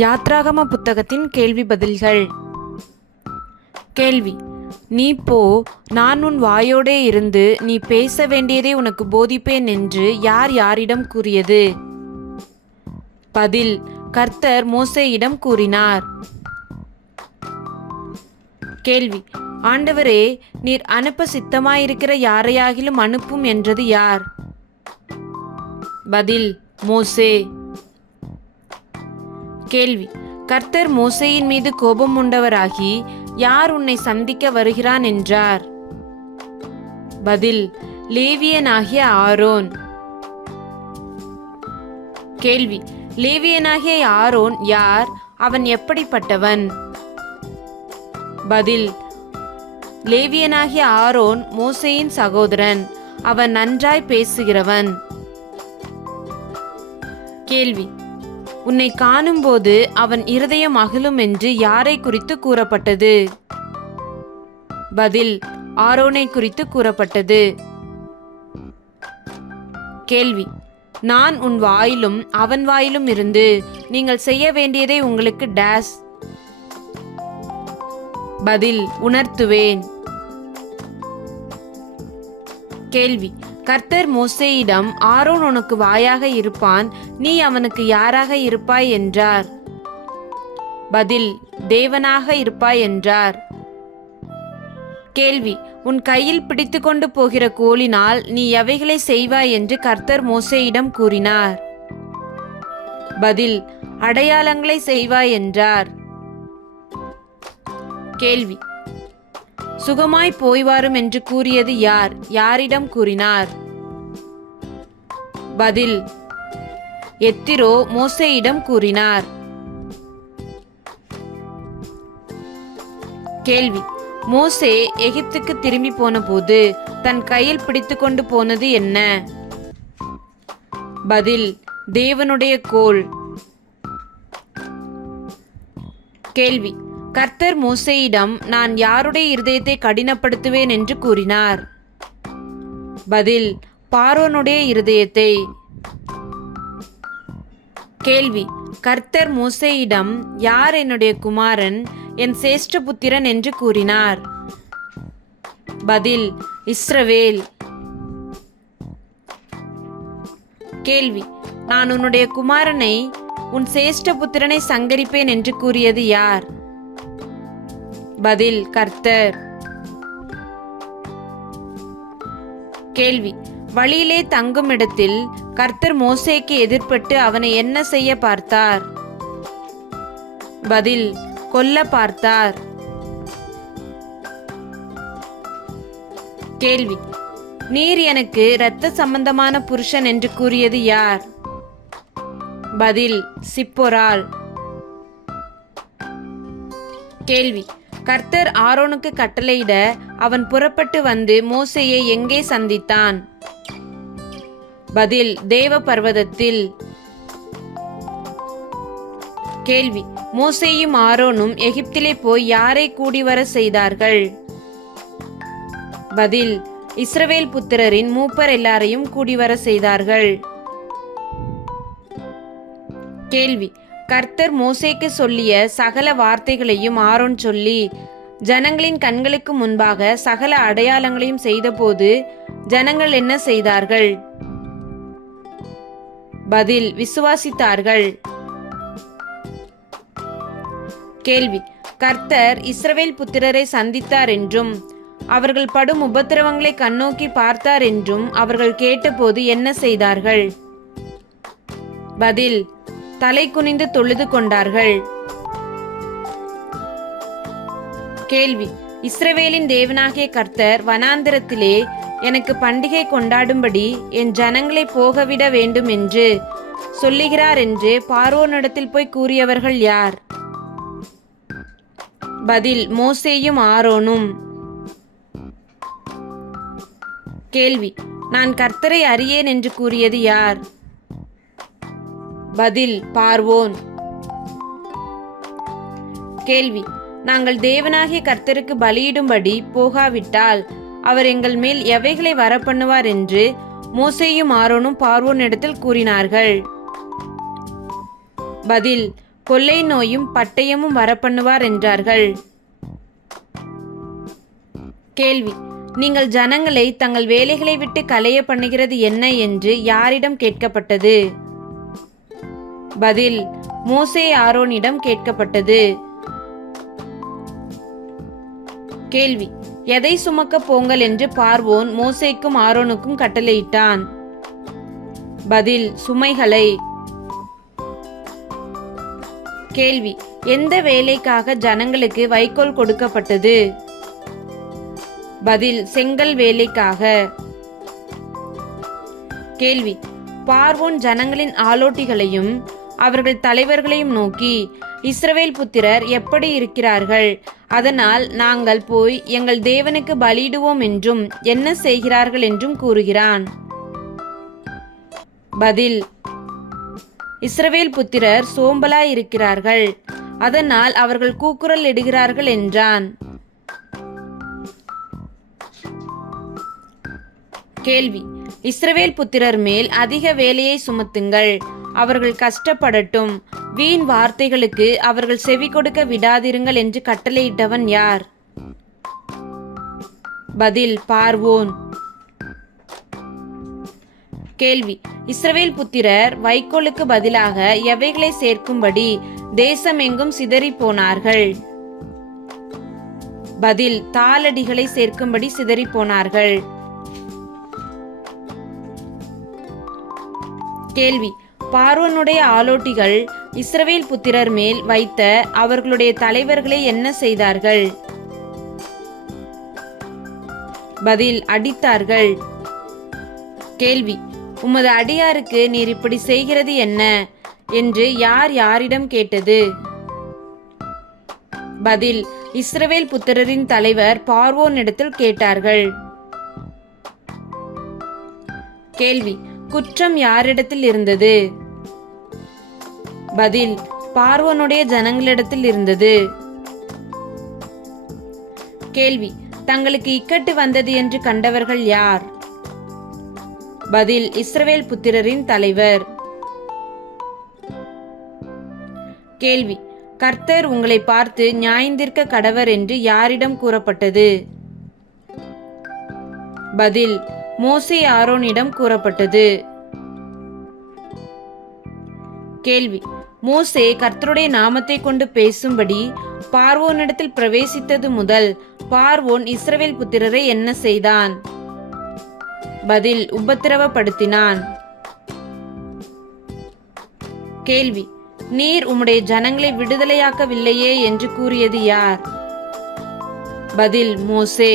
யாத்ராகம புத்தகத்தின் கேள்வி பதில்கள். கேள்வி: நீ போ, நான் உன் வாயோடே இருந்து நீ பேச வேண்டியதை உனக்கு போதிப்பேன் என்று யார் யாரிடம் கூறியது? பதில்: கர்த்தர் மோசேயிடம் கூறினார். கேள்வி: ஆண்டவரே, நீர் அனுப்ப சித்தமாயிருக்கிற யாரையாகிலும் அனுப்பும் என்றது யார்? பதில்: மோசே. கேள்வி: கர்த்தர் மோசேயின் மீது கோபம் உண்டவராகி யார் உன்னை சந்திக்க வருகிறான் என்றார்? பதில்: லேவியனாகிய ஆரோன். கேள்வி: லேவியனாகிய ஆரோன் யார்? அவன் எப்படிப்பட்டவன்? பதில்: லேவியனாகிய ஆரோன் மோசேயின் சகோதரன். அவன் நன்றாய் பேசுகிறவன். கேள்வி: உன்னை காணும்போது அவன் இருதயம் அகலும் என்று யாரை குறித்து கூறப்பட்டது? பதில்: ஆரோனை குறித்து கூறப்பட்டது. கேள்வி: நான் உன் வாயிலும் அவன் வாயிலும் இருந்து நீங்கள் செய்ய வேண்டியதை உங்களுக்கு டேஸ். பதில்: உணர்த்துவேன். கேள்வி: கர்த்தர் மோசேயிடம் ஆரோன் உனக்கு வாயாக இருப்பான், நீ அவனுக்கு யாராக இருப்பாய் என்றார்? பதில்: தேவனாக இருப்பாய் என்றார். கேள்வி: உன் கையில் பிடித்து கொண்டு போகிற கோலினால் நீ எவைகளை செய்வாய் என்று கர்த்தர் மோசேயிடம் கூறினார்? பதில்: அடையாளங்களை செய்வாய் என்றார். கேள்வி: சுகமாய் போய் வாரும் என்று கூறியது யார்? யாரிடம் கூறினார்? பதில்: எத்திரோ மோசேயிடம் கூறினார். கேள்வி: மோசே எகிப்துக்கு திரும்பி போன போது தன் கையில் பிடித்து கொண்டு போனது என்ன? பதில்: தேவனுடைய கோல். கேள்வி: கர்த்தர் மோசேயிடம் நான் யாருடைய இருதயத்தை கடினப்படுத்துவேன் என்று கூறினார்? பதில்: பார்வோனுடைய இருதயத்தை. கேள்வி: கர்த்தர் மோசேயிடம் யார் என்னுடைய குமாரன், என் சேஷ்டபுத்திரன் என்று கூறினார்? பதில்: இஸ்ரவேல். கேள்வி: நான் உன்னுடைய குமாரனை, உன் சேஷ்டபுத்திரனை சங்கரிப்பேன் என்று கூறியது யார்? பதில்: கர்த்தர். கேள்வி: வழியிலே தங்கும் இடத்தில் கர்த்தர் மோசேக்கு எதிர்ப்பட்டு அவனை என்ன செய்ய பார்த்தார்? பதில்: கொல்ல பார்த்தார். கேள்வி: நீர் எனக்கு இரத்த சம்பந்தமான புருஷன் என்று கூறியது யார்? பதில்: சிப்போராள். கேள்வி: கர்த்தர் ஆரோனுக்கு கட்டளையிட அவன் புறப்பட்டு வந்து மோசேயை எங்கே சந்தித்தான்? பதில்: தேவ பர்வதத்தில். கேள்வி: மோசேயும் ஆரோனும் எகிப்திலே போய் யாரை கூடிவர செய்தார்கள்? பதில்: இஸ்ரவேல் புத்திரரின் மூப்பர் எல்லாரையும் கூடிவர செய்தார்கள். கேள்வி: கர்த்தர் மோசேக்கு சொல்லிய சகல வார்த்தைகளையும் ஆரோன் சொல்லி ஜனங்களின் கண்களுக்கு முன்பாக சகல அடையாளங்களையும் செய்தபோது ஜனங்கள் என்ன செய்தார்கள்? பதில்: விசுவாசித்தார்கள். கேள்வி: கர்த்தர் இஸ்ரவேல் புத்திரரை சந்தித்தார் என்றும் அவர்கள் படும் உபத்திரவங்களை கண்ணோக்கி பார்த்தார் என்றும் அவர்கள் கேட்டபோது என்ன செய்தார்கள்? பதில்: தலை குனிந்து தொழுது கொண்டார்கள். கேள்வி: இஸ்ரவேலின் தேவனாகிய கர்த்தர் வனாந்திரத்திலே எனக்கு பண்டிகை கொண்டாடும்படி என் ஜனங்களை போகவிட வேண்டும் என்று சொல்லுகிறார் என்று பார்வோனிடத்தில் போய் கூறியவர்கள் யார்? பதில்: மோசேயும் ஆரோனும். கேள்வி: நான் கர்த்தரை அறியேன் என்று கூறியது யார்? பதில்: பார்வோன். கேள்வி: நாங்கள் தேவனாகிய கர்த்தருக்கு பலியிடும்படி போகாவிட்டால் அவர் எங்கள் மேல் எவைகளை வரப்பண்ணுவார் என்று மோசேயும் ஆரோனும் பார்வோனிடத்தில் கூறினார்கள்? பதில்: கொள்ளை நோயும் பட்டயமும் வரப்பண்ணுவார் என்றார்கள். கேள்வி: நீங்கள் ஜனங்களை தங்கள் வேலைகளை விட்டு கலைய பண்ணுகிறது என்ன என்று யாரிடம் கேட்கப்பட்டது? பதில்: மோசே ஆரோனிடம் கேட்கப்பட்டது. கேள்வி: எதை சுமக்க போங்கள் என்று பார்வோன் மோசேக்கும் ஆரோனுக்கும் கட்டளையிட்டான்? பதில்: சுமைகளை. கேள்வி: எந்த வேலைக்காக ஜனங்களுக்கு வைக்கோல் கொடுக்கப்பட்டது? பதில்: செங்கல் வேலைக்காக. கேள்வி: பார்வோன் ஜனங்களின் ஆலோட்டிகளையும் அவர்கள் தலைவர்களையும் நோக்கி, இஸ்ரவேல் புத்திரர் எப்படி இருக்கிறார்கள், அதனால் நாங்கள் போய் எங்கள் தேவனுக்கு பலியிடுவோம் என்றும் என்ன செய்கிறார்கள் என்றும் கூறுகிறான்? பதில்: இஸ்ரவேல் புத்திரர் சோம்பலாய் இருக்கிறார்கள், அதனால் அவர்கள் கூக்குரல் இடுகிறார்கள் என்றான். கேள்வி: இஸ்ரவேல் புத்திரர் மேல் அதிக வேலையை சுமத்துங்கள், அவர்கள் கஷ்டப்படட்டும், வீண் வார்த்தைகளுக்கு அவர்கள் செவி கொடுக்க விடாதிருங்கள் என்று கட்டளையிட்டவன் யார்? பதில்: பார்வோன். கேள்வி: இஸ்ரவேல் புத்திரர் வைக்கோலுக்கு பதிலாக எவைகளை சேர்க்கும்படி தேசமெங்கும் சிதறி போனார்கள்? பதில்: தாளடிகளை சேர்க்கும்படி சிதறி போனார்கள். கேள்வி: பார்வோனுடைய ஆலோட்டிகள் இஸ்ரவேல் புத்திரர் மேல் வைத்த அவர்களுடைய தலைவர்களை என்ன செய்தார்கள்? பதில்: அடித்தார்கள். கேள்வி: உமது அடியாருக்கு நீர் இப்படி செய்கிறது என்ன என்று யார் யாரிடம் கேட்டது? பதில்: இஸ்ரவேல் புத்திரரின் தலைவர் பார்வோனிடத்தில் கேட்டார்கள். கேள்வி: குற்றம் யாரிடத்தில் இருந்தது? பதில்: பார்வோனுடைய ஜனங்களிடத்தில் இருந்தது. கேள்வி: தங்களுக்கு இக்கட்டு வந்தது என்று கண்டவர்கள் யார்? பதில்: இஸ்ரவேல் புத்திரரின் தலைவர். கேள்வி: கர்த்தர் உங்களை பார்த்து நியாயந்தீர்க்க கடவர் என்று யாரிடம் கூறப்பட்டது? பதில்: மோசே ஆரோனிடம் கூறப்பட்டது. கேள்வி: மோசே கர்த்தருடைய நாமத்தை கொண்டு பேசும்படி பார்வோனிடத்தில் பிரவேசித்தது முதல் பார்வோன் இஸ்ரவேல் புத்திரரை என்ன செய்தான்? பதில்: உபத்திரவப்படுத்தினான். கேள்வி: நீர் உம்முடைய ஜனங்களை விடுதலையாக்கவில்லையே என்று கூறியது யார்? பதில்: மோசே.